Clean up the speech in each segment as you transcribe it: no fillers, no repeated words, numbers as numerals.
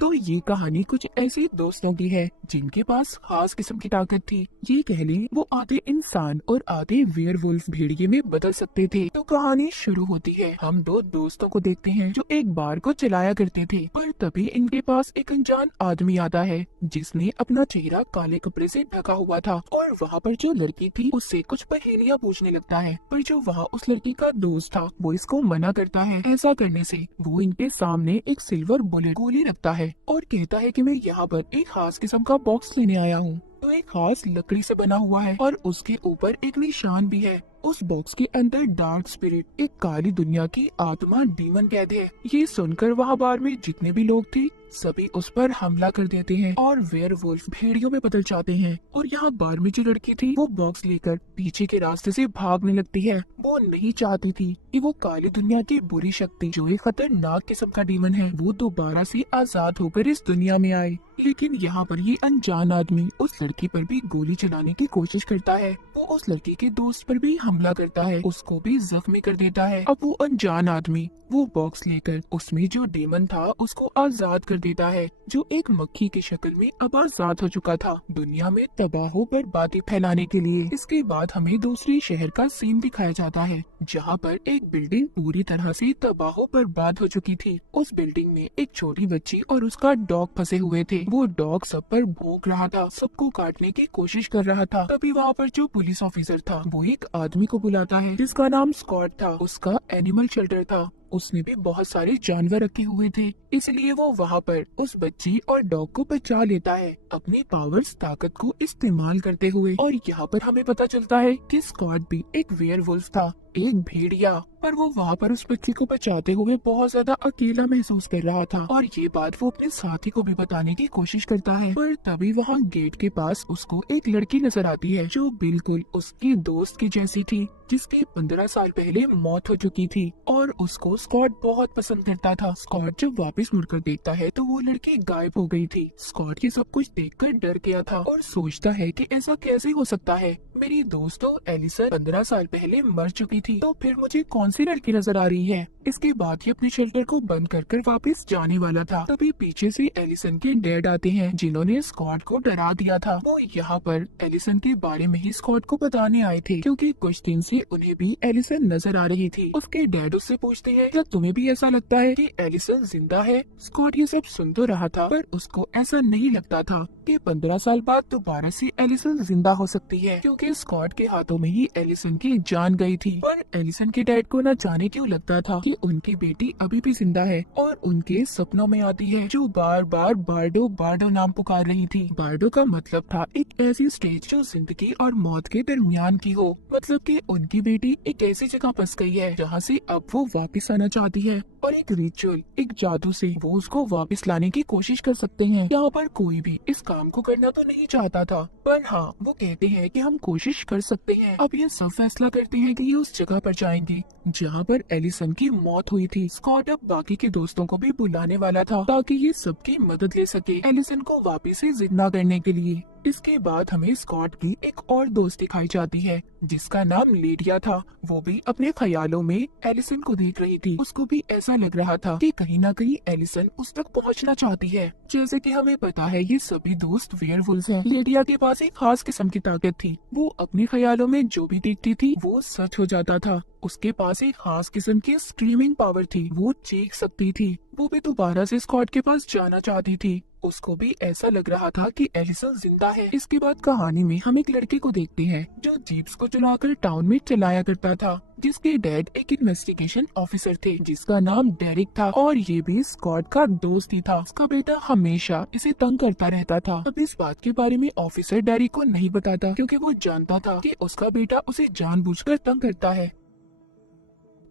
तो ये कहानी कुछ ऐसे दोस्तों की है जिनके पास खास किस्म की ताकत थी। ये कह लें वो आधे इंसान और आधे वेयरवुल्फ भेड़िए में बदल सकते थे। तो कहानी शुरू होती है। हम दो दोस्तों को देखते हैं जो एक बार को चलाया करते थे, पर तभी इनके पास एक अनजान आदमी आता है जिसने अपना चेहरा काले कपड़े से ढका हुआ था, और वहाँ पर जो लड़की थी उससे कुछ पहेलियां पूछने लगता है। पर जो वहाँ उस लड़की का दोस्त था वो इसको मना करता है। ऐसा करने से वो इनके सामने एक सिल्वर बुलेट गोली रखता है और कहता है कि मैं यहाँ पर एक खास किस्म का बॉक्स लेने आया हूँ। तो एक खास लकड़ी से बना हुआ है और उसके ऊपर एक निशान भी है। उस बॉक्स के अंदर डार्क स्पिरिट, एक काली दुनिया की आत्मा, डीमन कैद है। ये सुनकर वहाँ बार में जितने भी लोग थे सभी उस पर हमला कर देते हैं और वेयरवुल्फ भेड़ियों में बदल जाते हैं। और यहाँ बार में जो लड़की थी वो बॉक्स लेकर पीछे के रास्ते से भागने लगती है। वो नहीं चाहती थी कि वो काली दुनिया की बुरी शक्ति, जो एक खतरनाक किस्म का डीमन है, वो दोबारा से आजाद होकर इस दुनिया में आए। लेकिन यहाँ पर ये अनजान आदमी उस लड़की पर भी गोली चलाने की कोशिश करता है। वो उस लड़की के दोस्त पर भी हमला करता है, उसको भी जख्मी कर देता है। अब वो अनजान आदमी वो बॉक्स लेकर उसमें जो डेमन था उसको आजाद कर देता है, जो एक मक्खी की शक्ल में अब आजाद हो चुका था दुनिया में तबाह बर्बादी फैलाने के लिए। इसके बाद हमें दूसरे शहर का सीन दिखाया जाता है जहाँ पर एक बिल्डिंग पूरी तरह से तबाह बर्बाद हो चुकी थी। उस बिल्डिंग में एक छोटी बच्ची और उसका डॉग फंसे हुए थे। वो डॉग सब पर भौंक रहा था, सबको काटने की कोशिश कर रहा था। तभी वहाँ पर जो पुलिस ऑफिसर था वो एक आदमी को बुलाता है जिसका नाम स्कॉट था। उसका एनिमल शेल्टर था, उसने भी बहुत सारे जानवर रखे हुए थे, इसलिए वो वहाँ पर उस बच्ची और डॉग को बचा लेता है अपनी पावर्स, ताकत को इस्तेमाल करते हुए। और यहाँ पर हमें पता चलता है कि स्कॉट भी एक वेयरवुल्फ था, एक भेड़िया, पर वो वहाँ पर उस बच्ची को बचाते हुए बहुत ज्यादा अकेला महसूस कर रहा था। और ये बात वो अपने साथी को भी बताने की कोशिश करता है। पर तभी वहाँ गेट के पास उसको एक लड़की नजर आती है जो बिल्कुल उसकी दोस्त की जैसी थी, जिसकी 15 साल पहले मौत हो चुकी थी। और उसको स्कॉट बहुत पसंद करता था। स्कॉट जब वापस मुड़कर देखता है तो वो लड़की गायब हो गई थी। स्कॉट ये सब कुछ देखकर डर गया था और सोचता है कि ऐसा कैसे हो सकता है, मेरी दोस्त तो एलिसन 15 साल पहले मर चुकी थी, तो फिर मुझे कौन सी लड़की नजर आ रही है। इसके बाद ही अपने शेल्टर को बंद कर वापस जाने वाला था, तभी पीछे से एलिसन के डैड आते हैं जिन्होंने स्कॉट को डरा दिया था। वो यहाँ पर एलिसन के बारे में ही स्कॉट को बताने आए थे, क्योंकि कुछ दिन से उन्हें भी एलिसन नजर आ रही थी। उसके डैड उससे पूछते हैं, क्या तुम्हें भी ऐसा लगता है कि एलिसन जिंदा है। स्कॉट ये सब सुन तो रहा था, पर उसको ऐसा नहीं लगता था कि 15 साल बाद दोबारा से एलिसन जिंदा हो सकती है, क्योंकि स्कॉट के हाथों में ही एलिसन की जान गई थी। पर एलिसन के डैड को न जाने क्यों लगता था कि उनकी बेटी अभी भी जिंदा है और उनके सपनों में आती है, जो बार बार बार्डो बार्डो नाम पुकार रही थी। बार्डो का मतलब था एक ऐसी स्टेज जो जिंदगी और मौत के दरमियान की हो, मतलब कि उनकी बेटी एक ऐसी जगह फंस गई है जहाँ से अब वो वापस आना चाहती है, और एक रिचुअल, एक जादू से वो उसको वापस लाने की कोशिश कर सकते हैं। यहाँ पर कोई भी इस काम को करना तो नहीं चाहता था, पर हाँ वो कहते हैं कि हम कोशिश कर सकते हैं। अब ये सब फैसला करते हैं कि ये उस जगह पर जाएंगे जहाँ पर एलिसन की मौत हुई थी। स्कॉट अब बाकी के दोस्तों को भी बुलाने वाला था ताकि ये सबकी मदद ले सके एलिसन को वापस से जिंदा करने के लिए। इसके बाद हमें स्कॉट की एक और दोस्त दिखाई जाती है जिसका नाम लेडिया था। वो भी अपने ख्यालों में एलिसन को देख रही थी। उसको भी ऐसा लग रहा था कि कहीं ना कहीं एलिसन उस तक पहुंचना चाहती है। जैसे कि हमें पता है ये सभी दोस्त वेयरवुल्फ हैं। लेडिया के पास एक खास किस्म की ताकत थी, वो अपने ख्यालों में जो भी देखती थी वो सच हो जाता था। उसके पास एक खास किस्म की स्क्रीमिंग पावर थी, वो चीख सकती थी। वो भी दोबारा से स्कॉट के पास जाना चाहती थी। उसको भी ऐसा लग रहा था कि एलिसन जिंदा है। इसके बाद कहानी में हम एक लड़के को देखते हैं जो जीप्स को चलाकर टाउन में चलाया करता था, जिसके डैड एक इन्वेस्टिगेशन ऑफिसर थे जिसका नाम डेरिक था, और ये भी स्कॉट का दोस्त ही था। उसका बेटा हमेशा इसे तंग करता रहता था। अब इस बात के बारे में ऑफिसर डेरिक को नहीं बताता, क्योंकि वो जानता था कि उसका बेटा उसे जानबूझकर तंग करता है।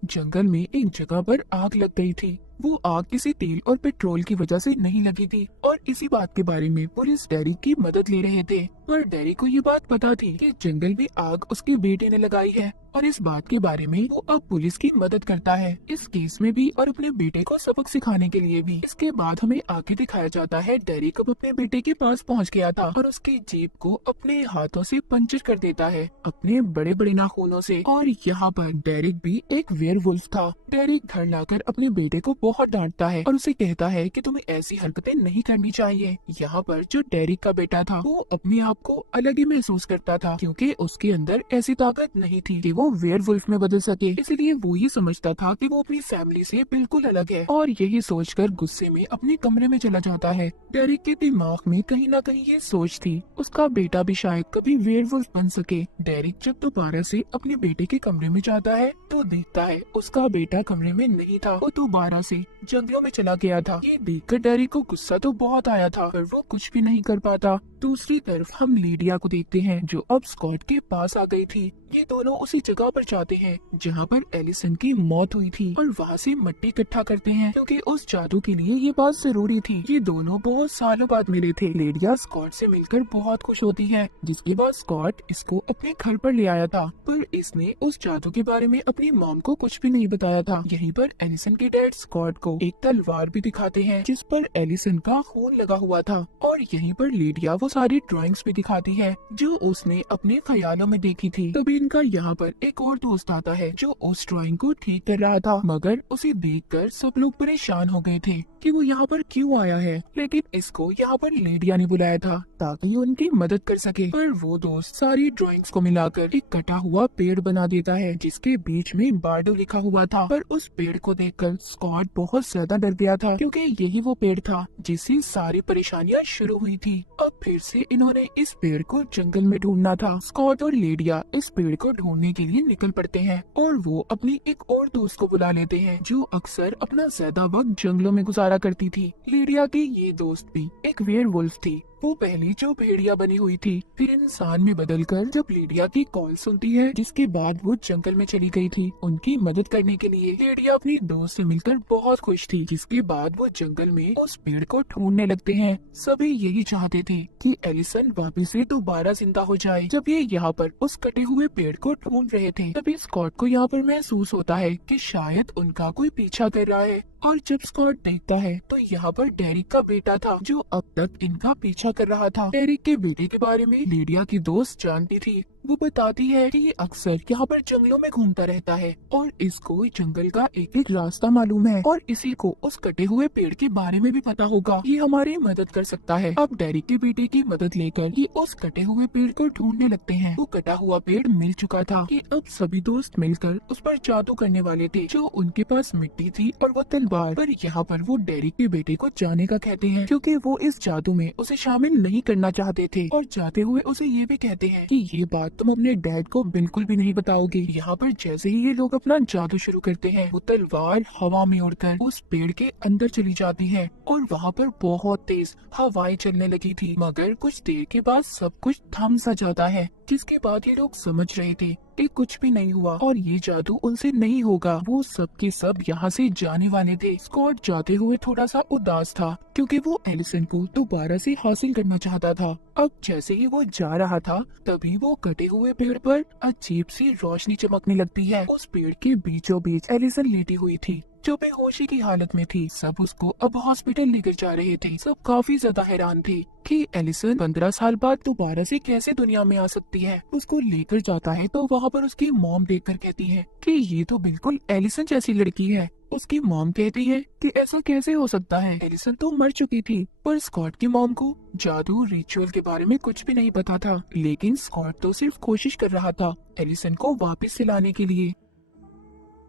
जंगल में एक जगह पर आग लग गई थी। वो आग किसी तेल और पेट्रोल की वजह से नहीं लगी थी, और और इसी बात के बारे में पुलिस डेरिक की मदद ले रहे थे। पर डेरिक को ये बात पता थी कि जंगल में आग उसके बेटे ने लगाई है और इस बात के बारे में वो अब पुलिस की मदद करता है, इस केस में भी और अपने बेटे को सबक सिखाने के लिए भी। इसके बाद हमें आगे दिखाया जाता है डेरिक अब अपने बेटे के पास पहुंच गया था और उसकी जीप को अपने हाथों से पंचर कर देता है अपने बड़े बड़े नाखूनों से। और यहाँ पर डेरिक भी एक वेयरवुल्फ था। डेरिक घर लाकर अपने बेटे को बहुत डांटता है और उसे कहता है कि तुम्हें ऐसी हरकतें नहीं करनी चाहिए। यहाँ पर जो डेरिक का बेटा था वो अपने आप को अलग ही महसूस करता था क्योंकि उसके अंदर ऐसी ताकत नहीं थी कि वो वेयरवुल्फ में बदल सके, इसलिए वो ये समझता था कि वो अपनी फैमिली से बिल्कुल अलग है और यही सोचकर गुस्से में अपने कमरे में चला जाता है। डेरिक के दिमाग में कहीं ना कहीं ये सोच थी उसका बेटा भी शायद कभी वेयरवुल्फ बन सके। डेरिक जब दोबारा से अपने बेटे के कमरे में जाता है तो देखता है उसका बेटा कमरे में नहीं था, वो दोबारा से जंगलों में चला गया था। ये देखकर डेरिक को गुस्सा तो बहुत आया था पर वो कुछ भी नहीं कर पाता। दूसरी तरफ हम लीडिया को देखते हैं जो अब स्कॉट के पास आ गई थी। ये दोनों उसी जगह पर जाते हैं जहाँ पर एलिसन की मौत हुई थी और वहाँ से मिट्टी इकट्ठा करते हैं क्योंकि उस जादू के लिए ये बात जरूरी थी। ये दोनों बहुत सालों बाद मिले थे। लीडिया स्कॉट से मिलकर बहुत खुश होती है, जिसके बाद स्कॉट इसको अपने घर पर ले आया था पर इसने उस जादू के बारे में अपनी मॉम को कुछ भी नहीं बताया था। यहीं पर एलिसन के डैड स्कॉट को एक तलवार भी दिखाते हैं जिस पर एलिसन का खून लगा हुआ था और यहीं पर लीडिया वो सारी ड्राइंग्स भी दिखाती है जो उसने अपने ख्यालों में देखी थी। तभी इनका यहाँ पर एक और दोस्त आता है जो उस ड्राइंग को ठीक कर रहा था, मगर उसे देखकर सब लोग परेशान हो गए थे कि वो यहाँ पर क्यों आया है। लेकिन इसको यहाँ पर लीडिया ने बुलाया था ताकि उनकी मदद कर सके। पर वो दोस्त सारी ड्राइंग्स को मिलाकर एक कटा हुआ पेड़ बना देता है जिसके बीच में बार्डो लिखा हुआ था। पर उस पेड़ को देखकर स्कॉट बहुत ज्यादा डर गया था क्योंकि यही वो पेड़ था जिससे सारी परेशानियां शुरू हुई थी। अब फिर से इन्होंने इस पेड़ को जंगल में ढूंढना था। स्कॉट और लीडिया इस पेड़ को ढूंढने के लिए निकल पड़ते हैं और वो अपनी एक और दोस्त को बुला लेते हैं जो अक्सर अपना ज्यादा वक्त जंगलों में गुजारा करती थी। लीडिया की ये दोस्त भी एक वेयरवुल्फ थी। वो पहले जो भेड़िया बनी हुई थी फिर इंसान में बदलकर जब लीडिया की कॉल सुनती है जिसके बाद वो जंगल में चली गई थी उनकी मदद करने के लिए। लीडिया अपनी दोस्त से मिलकर बहुत खुश थी, जिसके बाद वो जंगल में उस पेड़ को ढूंढने लगते हैं। सभी यही चाहते थे कि एलिसन वापस से दोबारा जिंदा हो जाए। जब ये यहाँ पर उस कटे हुए पेड़ को ढूंढ रहे थे तभी स्कॉट को यहाँ पर महसूस होता है कि शायद उनका कोई पीछा कर रहा है और जब स्कॉट देखता है तो यहाँ पर डेरिक का बेटा था जो अब तक इनका पीछा कर रहा था। डेरिक के बेटे के बारे में लीडिया की दोस्त जानती थी। वो बताती है कि ये अक्सर यहाँ पर जंगलों में घूमता रहता है और इसको जंगल का एक एक रास्ता मालूम है और इसी को उस कटे हुए पेड़ के बारे में भी पता होगा। ये हमारी मदद कर सकता है। अब डेरिक के बेटे की मदद लेकर ये उस कटे हुए पेड़ को ढूंढने लगते हैं। वो कटा हुआ पेड़ मिल चुका था कि अब सभी दोस्त मिलकर उस पर जादू करने वाले थे। जो उनके पास मिट्टी थी और वो तलवार, पर यहाँ पर वो डेरिक के बेटे को जाने का कहते हैं क्योंकि वो इस जादू में उसे शामिल नहीं करना चाहते थे और जाते हुए उसे ये भी कहते हैं कि ये बात तुम अपने डैड को बिल्कुल भी नहीं बताओगे। यहाँ पर जैसे ही ये लोग अपना जादू शुरू करते हैं वो तलवार हवा में उड़कर उस पेड़ के अंदर चली जाती है और वहाँ पर बहुत तेज हवाएं चलने लगी थी, मगर कुछ देर के बाद सब कुछ थम सा जाता है, जिसके बाद ये लोग समझ रहे थे कि कुछ भी नहीं हुआ और ये जादू उनसे नहीं होगा। वो सब के सब यहाँ से जाने वाले थे। स्कॉट जाते हुए थोड़ा सा उदास था क्योंकि वो एलिसन को दोबारा से हासिल करना चाहता था। अब जैसे ही वो जा रहा था तभी वो कटे हुए पेड़ पर अजीब सी रोशनी चमकने लगती है। उस पेड़ के बीचों बीच एलिसन लेटी हुई थी जो बेहोशी की हालत में थी। सब उसको अब हॉस्पिटल लेकर जा रहे थे। सब काफी ज्यादा हैरान थे कि एलिसन 15 साल बाद दोबारा से कैसे दुनिया में आ सकती है। उसको लेकर जाता है तो वहाँ पर उसकी मॉम देखकर कहती है कि ये तो बिल्कुल एलिसन जैसी लड़की है। उसकी मॉम कहती है कि ऐसा कैसे हो सकता है, एलिसन तो मर चुकी थी। पर स्कॉट की मॉम को जादू रिचुअल के बारे में कुछ भी नहीं पता था, लेकिन स्कॉट तो सिर्फ कोशिश कर रहा था एलिसन को वापस लाने के लिए।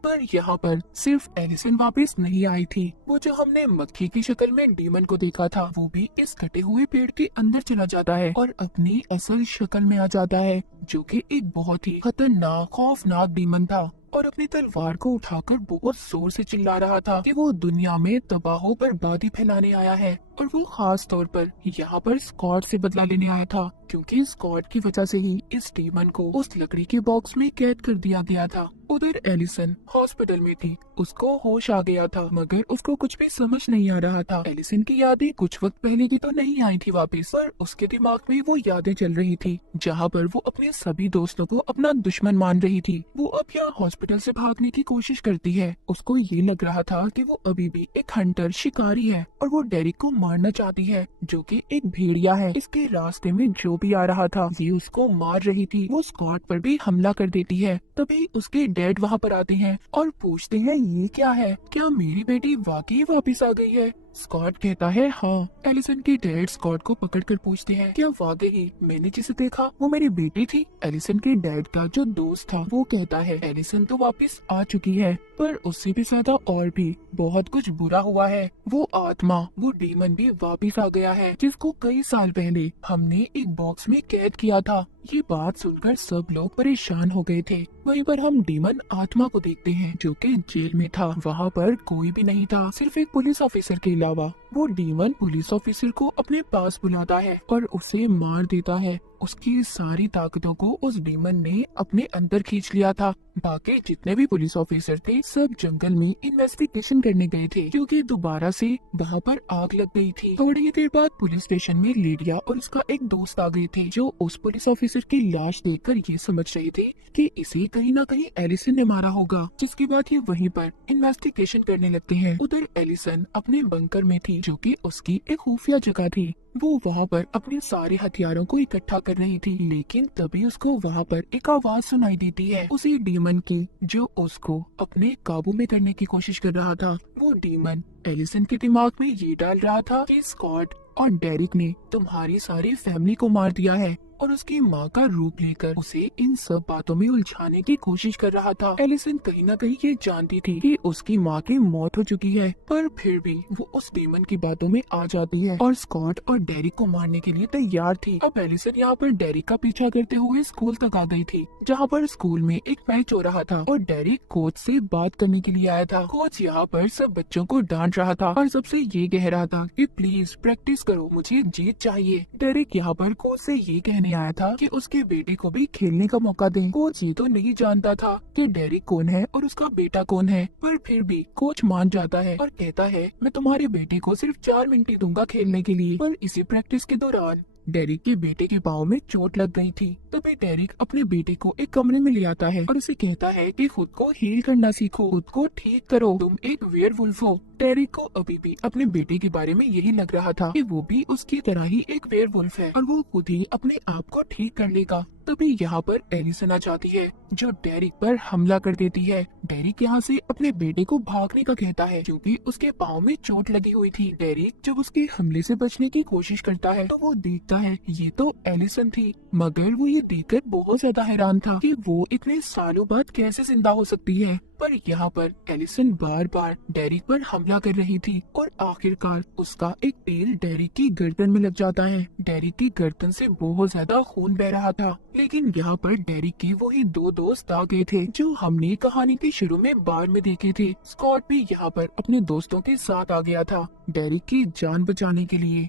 पर यहाँ पर सिर्फ एलिसन वापस नहीं आई थी। वो जो हमने मक्खी की शक्ल में डीमन को देखा था वो भी इस कटे हुए पेड़ के अंदर चला जाता है और अपनी असल शक्ल में आ जाता है, जो कि एक बहुत ही खतरनाक खौफनाक डीमन था और अपनी तलवार को उठाकर बहुत जोर से चिल्ला रहा था कि वो दुनिया में तबाह बर्बादी फैलाने आया है और वो खास तौर पर यहाँ पर स्कॉट से बदला लेने आया था क्योंकि स्कॉट की वजह से ही इस डीमन को उस लकड़ी के बॉक्स में कैद कर दिया गया था। उधर एलिसन हॉस्पिटल में थी। उसको होश आ गया था मगर उसको कुछ भी समझ नहीं आ रहा था। एलिसन की यादें कुछ वक्त पहले की तो नहीं आई थी वापस, पर उसके दिमाग में वो यादें चल रही थी जहाँ पर वो अपने सभी दोस्तों को अपना दुश्मन मान रही थी। वो अब यहाँ हॉस्पिटल से भागने की कोशिश करती है। उसको ये लग रहा था कि वो अभी भी एक हंटर शिकारी है और वो डेरिक को मारना चाहती है जो कि एक भेड़िया है। इसके रास्ते में जो भी आ रहा था ये उसको मार रही थी। वो स्कॉट पर भी हमला कर देती है। तभी उसके डैड वहाँ पर आते हैं और पूछते हैं ये क्या है, क्या मेरी बेटी वाकई वापस आ गई है। स्कॉट कहता है हाँ। एलिसन के डैड स्कॉट को पकड़कर पूछते हैं क्या वाकई मैंने जिसे देखा वो मेरी बेटी थी। एलिसन के डैड का जो दोस्त था वो कहता है एलिसन तो वापस आ चुकी है पर उससे भी ज्यादा और भी बहुत कुछ बुरा हुआ है। वो आत्मा, वो डीमन भी वापस आ गया है जिसको कई साल पहले हमने एक बॉक्स में कैद किया था। ये बात सुनकर सब लोग परेशान हो गए थे। वहीं पर हम डीमन आत्मा को देखते हैं जो कि जेल में था। वहाँ पर कोई भी नहीं था, सिर्फ एक पुलिस ऑफिसर के अलावा। वो डीमन पुलिस ऑफिसर को अपने पास बुलाता है और उसे मार देता है। उसकी सारी ताकतों को उस डीमन ने अपने अंदर खींच लिया था। बाकी जितने भी पुलिस ऑफिसर थे सब जंगल में इन्वेस्टिगेशन करने गए थे क्योंकि दोबारा से वहाँ पर आग लग गई थी। थोड़ी ही देर बाद पुलिस स्टेशन में लिडिया और उसका एक दोस्त आ गए थे जो उस पुलिस ऑफिसर की लाश देखकर ये समझ रहे थे कि इसे कहीं ना कहीं एलिसन ने मारा होगा। जिसके बाद ये वहीं पर इन्वेस्टिगेशन करने लगते हैं। उधर एलिसन अपने बंकर में थी जो कि उसकी एक खुफिया जगह थी। वो वहाँ पर अपने सारे हथियारों को इकट्ठा कर रही थी लेकिन तभी उसको वहाँ पर एक आवाज सुनाई देती है उसी डीमन की जो उसको अपने काबू में करने की कोशिश कर रहा था। वो डीमन एलिसन के दिमाग में ये डाल रहा था कि स्कॉट और डेरिक ने तुम्हारी सारी फैमिली को मार दिया है और उसकी माँ का रूप लेकर उसे इन सब बातों में उलझाने की कोशिश कर रहा था। एलिसन कहीं ना कहीं ये जानती थी कि उसकी माँ की मौत हो चुकी है पर फिर भी वो उस डीमन की बातों में आ जाती है और स्कॉट और डेरिक को मारने के लिए तैयार थी। अब एलिसन यहाँ पर डेरिक का पीछा करते हुए स्कूल तक आ गई थी जहाँ पर स्कूल में एक मैच हो रहा था और डेरिक कोच से बात करने के लिए आया था। कोच यहाँ पर सब बच्चों को डांट रहा था और सबसे ये कह रहा था कि प्लीज प्रैक्टिस करो, मुझे जीत चाहिए। डेरिक यहाँ पर कोच से ये कहने आया था कि उसके बेटे को भी खेलने का मौका दें। कोच ये तो नहीं जानता था कि डेरिक कौन है और उसका बेटा कौन है, पर फिर भी कोच मान जाता है और कहता है मैं तुम्हारे बेटे को सिर्फ 4 मिनट ही दूंगा खेलने के लिए। पर इसी प्रैक्टिस के दौरान डेरिक के बेटे के पाँव में चोट लग गई थी। तभी डेरिक अपने बेटे को एक कमरे में ले आता है और उसे कहता है कि खुद को हील करना सीखो, खुद को ठीक करो, तुम एक वेयरवुल्फ हो। डेरिक को अभी भी अपने बेटे के बारे में यही लग रहा था कि वो भी उसकी तरह ही एक वेयरवुल्फ है और वो खुद ही अपने आप को ठीक कर लेगा। तभी यहाँ पर एलिसन आ जाती है जो डेरिक पर हमला कर देती है। डेरिक यहाँ से अपने बेटे को भागने का कहता है क्योंकि उसके पाँव में चोट लगी हुई थी। डेरिक जब उसके हमले से बचने की कोशिश करता है तो वो देखता है ये तो एलिसन थी, मगर वो ये देखकर बहुत ज्यादा हैरान था कि वो इतने सालों बाद कैसे जिंदा हो सकती है। पर यहाँ पर एलिसन बार बार डेरिक पर हमला कर रही थी और आखिरकार उसका एक तीर डेरिक की गर्दन में लग जाता है। डेरिक की गर्दन से बहुत ज्यादा खून बह रहा था लेकिन यहाँ पर डेरिक के वही 2 दोस्त आ गए थे जो हमने कहानी के शुरू में बार में देखे थे। स्कॉट भी यहाँ पर अपने दोस्तों के साथ आ गया था डेरिक की जान बचाने के लिए।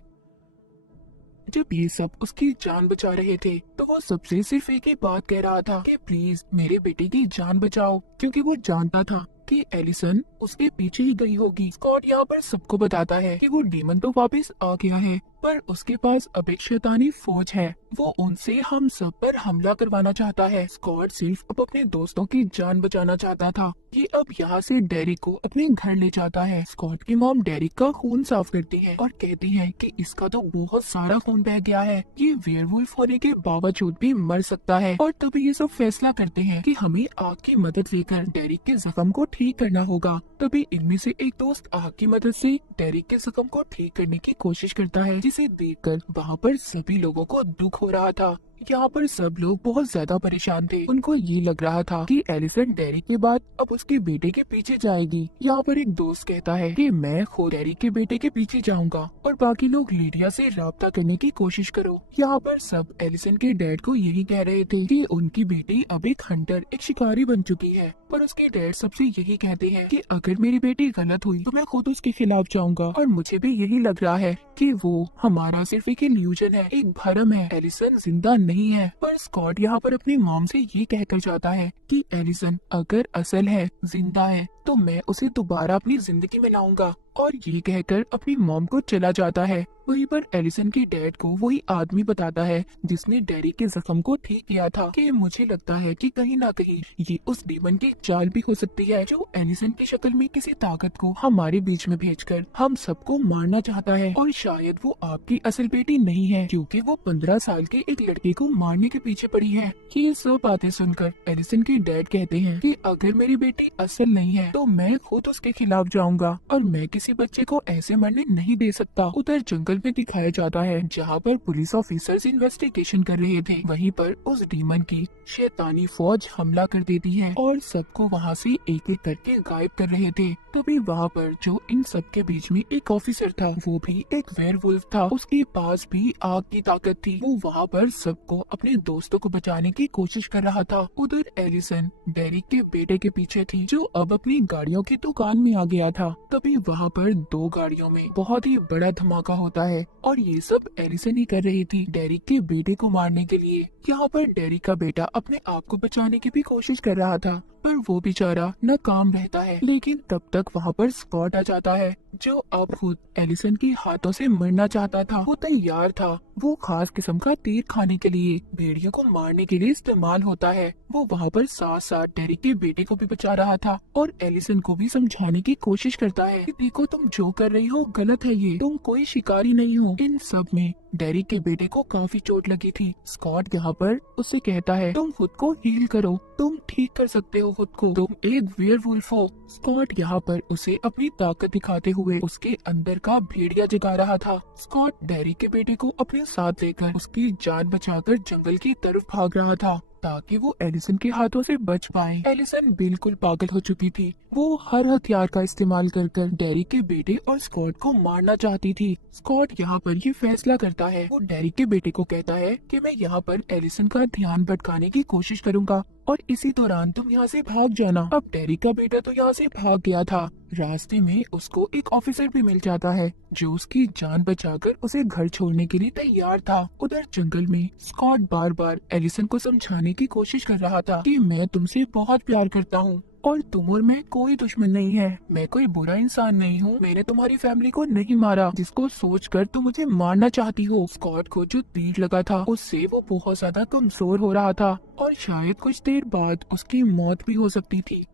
जब ये सब उसकी जान बचा रहे थे तो वो सबसे सिर्फ एक ही बात कह रहा था कि प्लीज मेरे बेटे की जान बचाओ, क्योंकि वो जानता था कि एलिसन उसके पीछे ही गई होगी। स्कॉट यहाँ पर सबको बताता है कि वो डीमन तो वापस आ गया है पर उसके पास अब एक शैतानी फौज है, वो उनसे हम सब पर हमला करवाना चाहता है। स्कॉट सिर्फ अब अपने दोस्तों की जान बचाना चाहता था। ये अब यहाँ से डेरिक को अपने घर ले जाता है। स्कॉट की मॉम डेरिक का खून साफ करती है और कहती है कि इसका तो बहुत सारा खून बह गया है, ये वेयरवुल्फ होने के बावजूद भी मर सकता है। और तभी ये सब फैसला करते हैं कि हमें आग की मदद लेकर डेरिक के जख्म को ठीक करना होगा। तभी इनमें से एक दोस्त आग की मदद से डेरिक के जख्म को ठीक करने की कोशिश करता है, जिसे देखकर वहाँ पर सभी लोगों को दुख हो रहा था। यहाँ पर सब लोग बहुत ज्यादा परेशान थे। उनको ये लग रहा था कि एलिसन डेरिक के बाद अब उसके बेटे के पीछे जाएगी। यहाँ पर एक दोस्त कहता है कि मैं खुद डेरिक के बेटे के पीछे जाऊंगा और बाकी लोग लिडिया से राब्ता करने की कोशिश करो। यहाँ पर सब एलिसन के डैड को यही कह रहे थे कि उनकी बेटी अब एक हंटर, एक शिकारी बन चुकी है, पर उसके डैड सबसे यही कहते हैं कि अगर मेरी बेटी गलत हुई तो मैं खुद उसके खिलाफ जाऊंगा। और मुझे भी यही लग रहा है कि वो हमारा सिर्फ एक इल्यूजन है, एक भ्रम है, एलिसन जिंदा नहीं है। पर स्कॉट यहाँ पर अपनी मॉम से ये कहकर जाता है कि एलिसन अगर असल है, जिंदा है, तो मैं उसे दोबारा अपनी जिंदगी में लाऊंगा, और ये कहकर अपनी मॉम को चला जाता है। वहीं पर एलिसन के डैड को वही आदमी बताता है जिसने डेरिक के जख्म को ठीक किया था कि मुझे लगता है कि कहीं ना कहीं ये उस डीमन की चाल भी हो सकती है जो एलिसन की शक्ल में किसी ताकत को हमारे बीच में भेजकर हम सबको मारना चाहता है, और शायद वो आपकी असल बेटी नहीं है क्योंकि वो 15 साल के एक लड़के को मारने के पीछे पड़ी है। ये सब बातें सुनकर एलिसन के डैड कहते हैं कि अगर मेरी बेटी असल नहीं है तो मैं खुद उसके खिलाफ जाऊंगा और मैं किसी बच्चे को ऐसे मरने नहीं दे सकता। उधर जंगल में दिखाया जाता है जहाँ पर पुलिस ऑफिसर्स इन्वेस्टिगेशन कर रहे थे। वहीं पर उस डीमन की शैतानी फौज हमला कर देती है और सबको वहाँ से एक एक करके गायब कर रहे थे। तभी वहाँ पर जो इन सब के बीच में एक ऑफिसर था, वो भी एक वेयरवुल्फ था, उसके पास भी आग की ताकत थी। वो वहाँ पर सबको अपने दोस्तों को बचाने की कोशिश कर रहा था। उधर एलिसन डेरिक के बेटे के पीछे थी जो अब अपनी गाड़ियों की दुकान में आ गया था। तभी वहाँ पर 2 गाड़ियों में बहुत ही बड़ा धमाका होता है और ये सब एलिसन ही कर रही थी डेरिक के बेटे को मारने के लिए। यहाँ पर डेरिक का बेटा अपने आप को बचाने की भी कोशिश कर रहा था, पर वो बेचारा नाकाम रहता है। लेकिन तब तक वहाँ पर स्कॉट आ जाता है जो अब खुद एलिसन के हाथों से मरना चाहता था। वो तैयार था, वो खास किस्म का तीर खाने के लिए भेड़ियों को मारने के लिए इस्तेमाल होता है। वो वहाँ पर साथ साथ डेरिक के बेटे को भी बचा रहा था और एलिसन को भी समझाने की कोशिश करता है कि देखो तुम जो कर रही हो गलत है, ये तुम कोई शिकारी नहीं हो। इन सब में डेरिक के बेटे को काफी चोट लगी थी। स्कॉट यहाँ पर उससे कहता है तुम खुद को हील करो, तुम ठीक कर सकते हो खुद को, तुम एक वेयरवुल्फ हो। स्कॉट यहाँ पर उसे अपनी ताकत दिखाते हुए उसके अंदर का भेड़िया जगा रहा था। स्कॉट डेरिक के बेटे को अपने साथ लेकर उसकी जान बचाकर जंगल की तरफ भाग रहा था ताकि वो एलिसन के हाथों से बच पाए। एलिसन बिल्कुल पागल हो चुकी थी। वो हर हथियार का इस्तेमाल कर डेरिक के बेटे और स्कॉट को मारना चाहती थी। स्कॉट यहाँ पर ये फैसला करता है, वो डेरिक के बेटे को कहता है कि मैं यहाँ पर एलिसन का ध्यान भटकाने की कोशिश करूंगा और इसी दौरान तुम यहाँ से भाग जाना। अब डेरिक का बेटा तो यहाँ से भाग गया था। रास्ते में उसको एक ऑफिसर भी मिल जाता है जो उसकी जान बचाकर उसे घर छोड़ने के लिए तैयार था। उधर जंगल में स्कॉट बार बार एलिसन को समझाने की कोशिश कर रहा था कि मैं तुमसे बहुत प्यार करता हूँ और तुम और मैं कोई दुश्मन नहीं है, मैं कोई बुरा इंसान नहीं हूँ, मैंने तुम्हारी फैमिली को नहीं मारा जिसको सोचकर तुम मुझे मारना चाहती हो। स्कॉट को जो तीर लगा था उससे वो बहुत ज्यादा कमजोर हो रहा था और शायद कुछ देर बाद उसकी मौत भी हो सकती थी।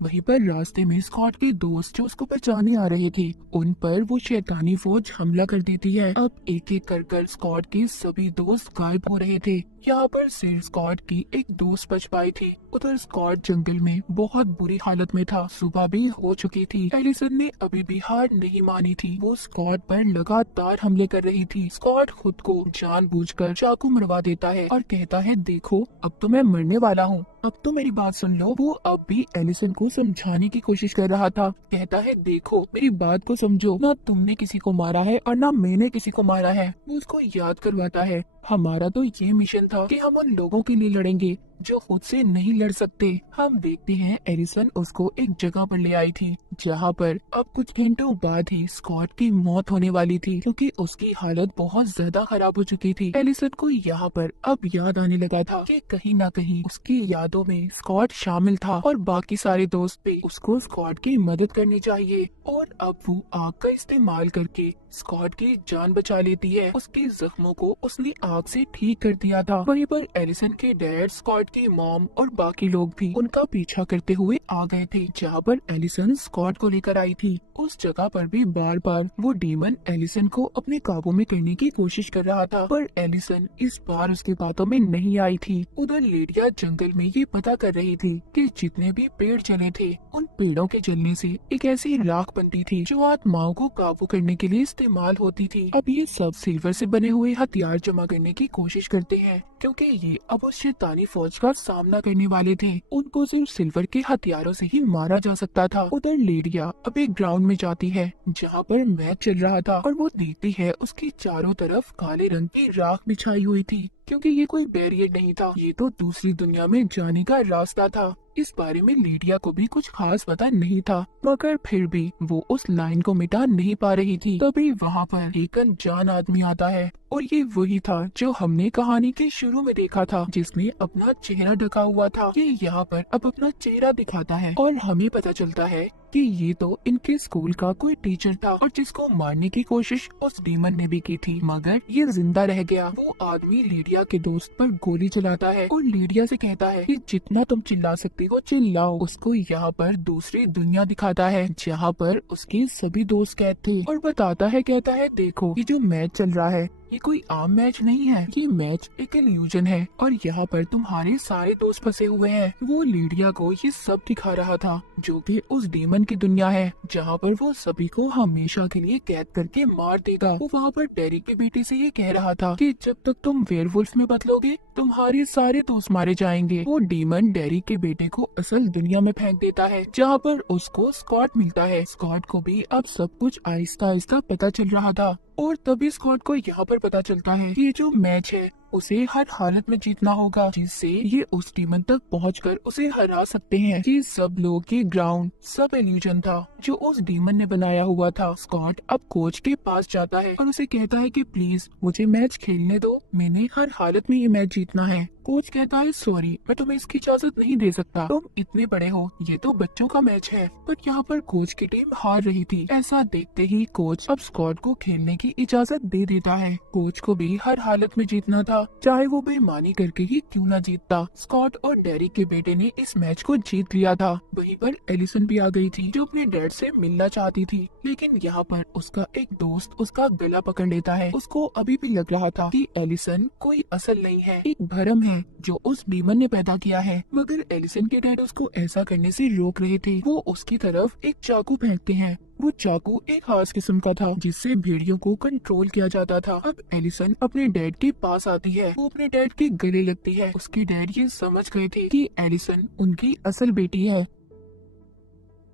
वहीं पर रास्ते में स्कॉट के दोस्त जो उसको बचाने आ रहे थे उन पर वो शैतानी फौज हमला कर देती है। अब एक एक कर स्कॉट के सभी दोस्त गायब हो रहे थे। यहाँ पर सिर्फ स्कॉट की एक दोस्त बच पाई थी। उधर स्कॉट जंगल में बहुत बुरी हालत में था, सुबह भी हो चुकी थी। एलिसन ने अभी भी हार नहीं मानी थी, वो स्कॉट पर लगातार हमले कर रही थी। स्कॉट खुद को जानबूझकर चाकू मरवा देता है और कहता है देखो अब तो मैं मरने वाला हूँ, अब तो मेरी बात सुन लो। वो अब भी एलिसन को समझाने की कोशिश कर रहा था, कहता है देखो मेरी बात को समझो, ना तुमने किसी को मारा है और ना मैंने किसी को मारा है। वो उसको याद करवाता है हमारा तो ये मिशन था कि हम उन लोगों के लिए लड़ेंगे जो खुद से नहीं लड़ सकते। हम देखते हैं एलिसन उसको एक जगह पर ले आई थी जहाँ पर अब कुछ घंटों बाद ही स्कॉट की मौत होने वाली थी क्योंकि उसकी हालत बहुत ज्यादा खराब हो चुकी थी। एलिसन को यहाँ पर अब याद आने लगा था कि कहीं ना कहीं उसकी यादों में स्कॉट शामिल था और बाकी सारे दोस्त भी उसको स्कॉट की मदद करनी चाहिए। और अब वो आग का इस्तेमाल करके स्कॉट की जान बचा लेती है। उसके जख्मों को उसने आग से ठीक कर दिया था। वहीं पर एलिसन के डैड, स्कॉट की मॉम और बाकी लोग भी उनका पीछा करते हुए आ गए थे जहाँ पर एलिसन स्कॉट को लेकर आई थी। उस जगह पर भी बार बार वो डीमन एलिसन को अपने काबू में करने की कोशिश कर रहा था, पर एलिसन इस बार उसके बातों में नहीं आई थी। उधर लेडिया जंगल में ये पता कर रही थी कि जितने भी पेड़ जले थे उन पेड़ों के जलने से एक ऐसी राख बनती थी जो आत्माओं को काबू करने के लिए इस्तेमाल होती थी। अब ये सब सिल्वर से बने हुए हथियार जमा करने की कोशिश करते हैं क्योंकि ये अब उस शैतानी फौज का सामना करने वाले थे। उनको सिर्फ सिल्वर के हथियारों से ही मारा जा सकता था। उधर लेडिया अब एक ग्राउंड में जाती है जहाँ पर मैच चल रहा था और वो देखती है उसकी चारों तरफ काले रंग की राख बिछाई हुई थी क्योंकि ये कोई बैरियर नहीं था, ये तो दूसरी दुनिया में जाने का रास्ता था। इस बारे में लीडिया को भी कुछ खास पता नहीं था, मगर फिर भी वो उस लाइन को मिटा नहीं पा रही थी। तभी वहाँ पर एक अनजान आदमी आता है और ये वही था जो हमने कहानी के शुरू में देखा था, जिसने अपना चेहरा ढका हुआ था। ये यहाँ पर अब अपना चेहरा दिखाता है और हमें पता चलता है कि ये तो इनके स्कूल का कोई टीचर था और जिसको मारने की कोशिश उस डीमन ने भी की थी, मगर ये जिंदा रह गया। वो आदमी लीडिया के दोस्त पर गोली चलाता है और लीडिया से कहता है कि जितना तुम चिल्ला सकती हो चिल्लाओ। उसको यहाँ पर दूसरी दुनिया दिखाता है जहाँ पर उसके सभी दोस्त कैद थे और बताता है, कहता है देखो ये जो मैच चल रहा है ये कोई आम मैच नहीं है, ये मैच एक इल्यूजन है और यहाँ पर तुम्हारे सारे दोस्त फंसे हुए हैं। वो लीडिया को ये सब दिखा रहा था जो कि उस डीमन की दुनिया है जहाँ पर वो सभी को हमेशा के लिए कैद करके मार देगा। वो वहाँ पर डेरिक के बेटे से ये कह रहा था कि जब तक तुम वेयरवुल्फ में बदलोगे तुम्हारे सारे दोस्त मारे जाएंगे। वो डीमन डेरिक के बेटे को असल दुनिया में फेंक देता है जहाँ पर उसको स्कॉट मिलता है। स्कॉट को भी अब सब कुछ आहिस्ता आहिस्ता पता चल रहा था और तभी स्कॉट को यहाँ पर पता चलता है कि ये जो मैच है उसे हर हालत में जीतना होगा, जिससे ये उस डीमन तक पहुंचकर उसे हरा सकते हैं। ये सब लोग ये ग्राउंड सब इल्यूजन था जो उस डीमन ने बनाया हुआ था। स्कॉट अब कोच के पास जाता है और उसे कहता है कि प्लीज मुझे मैच खेलने दो, मैंने हर हालत में ये मैच जीतना है। कोच कहता है सॉरी मैं तुम्हें इसकी इजाजत नहीं दे सकता, तुम इतने बड़े हो, ये तो बच्चों का मैच है। पर यहाँ पर कोच की टीम हार रही थी। ऐसा देखते ही कोच अब स्कॉट को खेलने की इजाजत दे देता है। कोच को भी हर हालत में जीतना था, चाहे वो बेईमानी करके ही क्यों ना जीतता। स्कॉट और डेरिक के बेटे ने इस मैच को जीत लिया था। वहीं पर एलिसन भी आ गई थी जो अपने डैड से मिलना चाहती थी, लेकिन यहाँ पर उसका एक दोस्त उसका गला पकड़ लेता है। उसको अभी भी लग रहा था कि एलिसन कोई असल नहीं है, एक भरम है जो उस डीमन ने पैदा किया है। मगर एलिसन के डैड उसको ऐसा करने से रोक रहे थे। वो उसकी तरफ एक चाकू फेंकते हैं। वो चाकू एक खास किस्म का था जिससे भेड़ियों को कंट्रोल किया जाता था। अब एलिसन अपने डैड के पास आती है, वो अपने डैड के गले लगती है। उसके डैड ये समझ गए थे कि एलिसन उनकी असल बेटी है।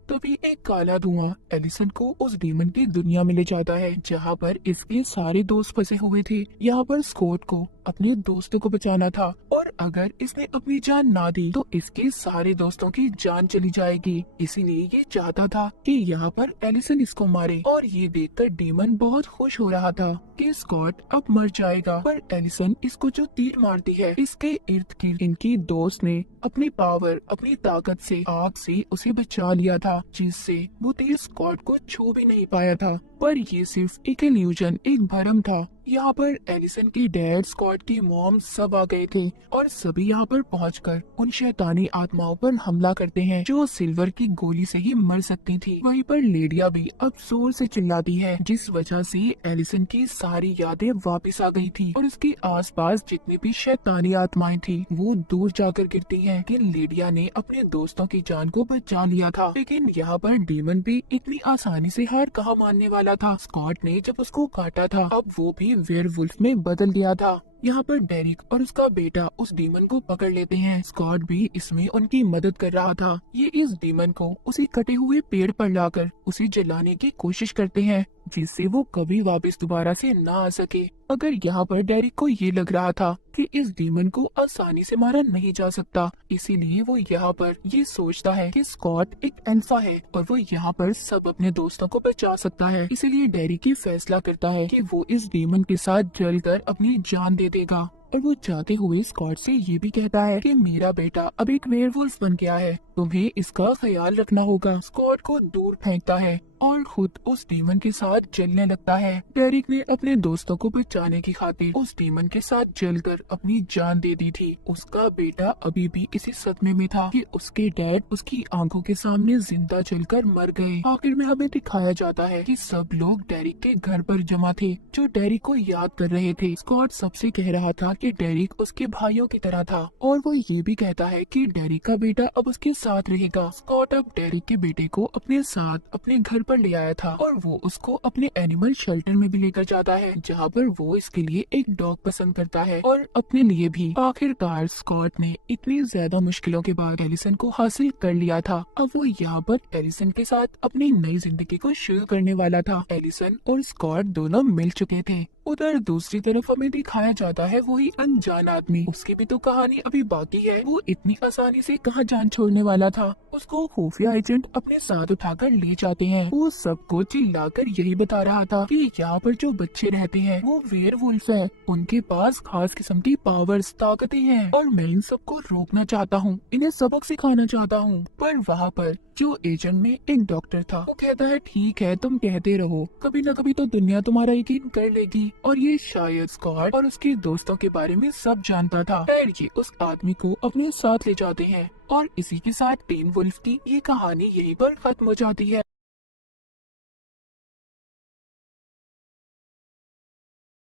तभी एक काला धुआं एलिसन को उस डीमन की दुनिया में ले जाता है जहाँ पर इसके सारे दोस्त फंसे हुए थे। यहाँ पर स्कॉट को अपने दोस्तों को बचाना था और अगर इसने अपनी जान ना दी तो इसके सारे दोस्तों की जान चली जाएगी। इसीलिए ये चाहता था कि यहाँ पर एलिसन इसको मारे और ये देखकर डीमन बहुत खुश हो रहा था कि स्कॉट अब मर जाएगा। पर एलिसन इसको जो तीर मारती है इसके इर्द गिर्द इनकी दोस्त ने अपनी पावर अपनी ताकत से आग से उसे बचा लिया था, जिससे वो तीर स्कॉट को छू भी नहीं पाया था। पर ये सिर्फ एक इल्यूजन, एक भ्रम था। यहाँ पर एलिसन के डैड, स्कॉट की मॉम सब आ गए थे और सभी यहाँ पर पहुंचकर उन शैतानी आत्माओं पर हमला करते हैं जो सिल्वर की गोली से ही मर सकती थी। वहीं पर लेडिया भी अब जोर से चिल्लाती है जिस वजह से एलिसन की सारी यादें वापस आ गई थी और उसके आसपास जितनी भी शैतानी आत्माएं थी वो दूर जाकर गिरती हैं कि लेडिया ने अपने दोस्तों की जान को बचा लिया था। लेकिन यहाँ पर डीमन भी इतनी आसानी से हार कहाँ मानने वाला था। स्कॉट ने जब उसको काटा था अब वो भी वेयरवुल्फ में बदल गया था। यहाँ पर डेरिक और उसका बेटा उस डीमन को पकड़ लेते हैं। स्कॉट भी इसमें उनकी मदद कर रहा था। ये इस डीमन को उसी कटे हुए पेड़ पर लाकर उसे जलाने की कोशिश करते हैं जिससे वो कभी वापस दोबारा से ना आ सके। मगर यहाँ पर डेरिक को ये लग रहा था कि इस डीमन को आसानी से मारा नहीं जा सकता, इसीलिए वो यहाँ पर ये सोचता है कि स्कॉट एक अल्फा है और वो यहाँ पर सब अपने दोस्तों को बचा सकता है। इसीलिए डेरिक ही फैसला करता है कि वो इस डीमन के साथ जलकर अपनी जान दे देगा और वो जाते हुए स्कॉट से ये भी कहता है कि मेरा बेटा अब एक वेयरवुल्फ बन गया है, तुम्हें इसका ख्याल रखना होगा। स्कॉट को दूर फेंकता है और खुद उस डीमन के साथ जलने लगता है। डेरिक ने अपने दोस्तों को बचाने की खातिर उस डीमन के साथ जलकर अपनी जान दे दी थी। उसका बेटा अभी भी इसी सदमे में था कि उसके डैड उसकी आंखों के सामने जिंदा जलकर मर गए। आखिर में हमें दिखाया जाता है कि सब लोग डेरिक के घर पर जमा थे जो डेरिक को याद कर रहे थे। स्कॉट सबसे कह रहा था कि डेरिक उसके भाइयों की तरह था और वो ये भी कहता है कि डेरिक का बेटा अब उसके साथ रहेगा। स्कॉट अब डेरिक के बेटे को अपने साथ अपने घर पर ले आया था और वो उसको अपने एनिमल शेल्टर में भी लेकर जाता है जहाँ पर वो इसके लिए एक डॉग पसंद करता है और अपने लिए भी। आखिरकार स्कॉट ने इतनी ज्यादा मुश्किलों के बाद एलिसन को हासिल कर लिया था। अब वो यहाँ पर एलिसन के साथ अपनी नई जिंदगी को शुरू करने वाला था। एलिसन और स्कॉट दोनों मिल चुके थे। उधर दूसरी तरफ हमें दिखाया जाता है वही अनजान आदमी, उसकी भी तो कहानी अभी बाकी है। वो इतनी आसानी से कहाँ जान छोड़ने वाला था। उसको खुफिया एजेंट अपने साथ उठाकर ले जाते हैं। वो सबको चिल्लाकर यही बता रहा था कि यहाँ पर जो बच्चे रहते हैं वो वेयरवुल्फ है, उनके पास खास किस्म की पावर्स, ताकतें हैं और मैं इन सबको रोकना चाहता हूँ, इन्हें सबक सिखाना चाहता हूँ। पर वहाँ पर जो एजेंट में एक डॉक्टर था, वो कहता है ठीक है तुम कहते रहो, कभी न कभी तो दुनिया तुम्हारा यकीन कर लेगी। और ये शायद स्कॉट और उसके दोस्तों के बारे में सब जानता था। फिर ये उस आदमी को अपने साथ ले जाते हैं और इसी के साथ टेन वुल्फ की ये कहानी यहीं पर खत्म हो जाती है।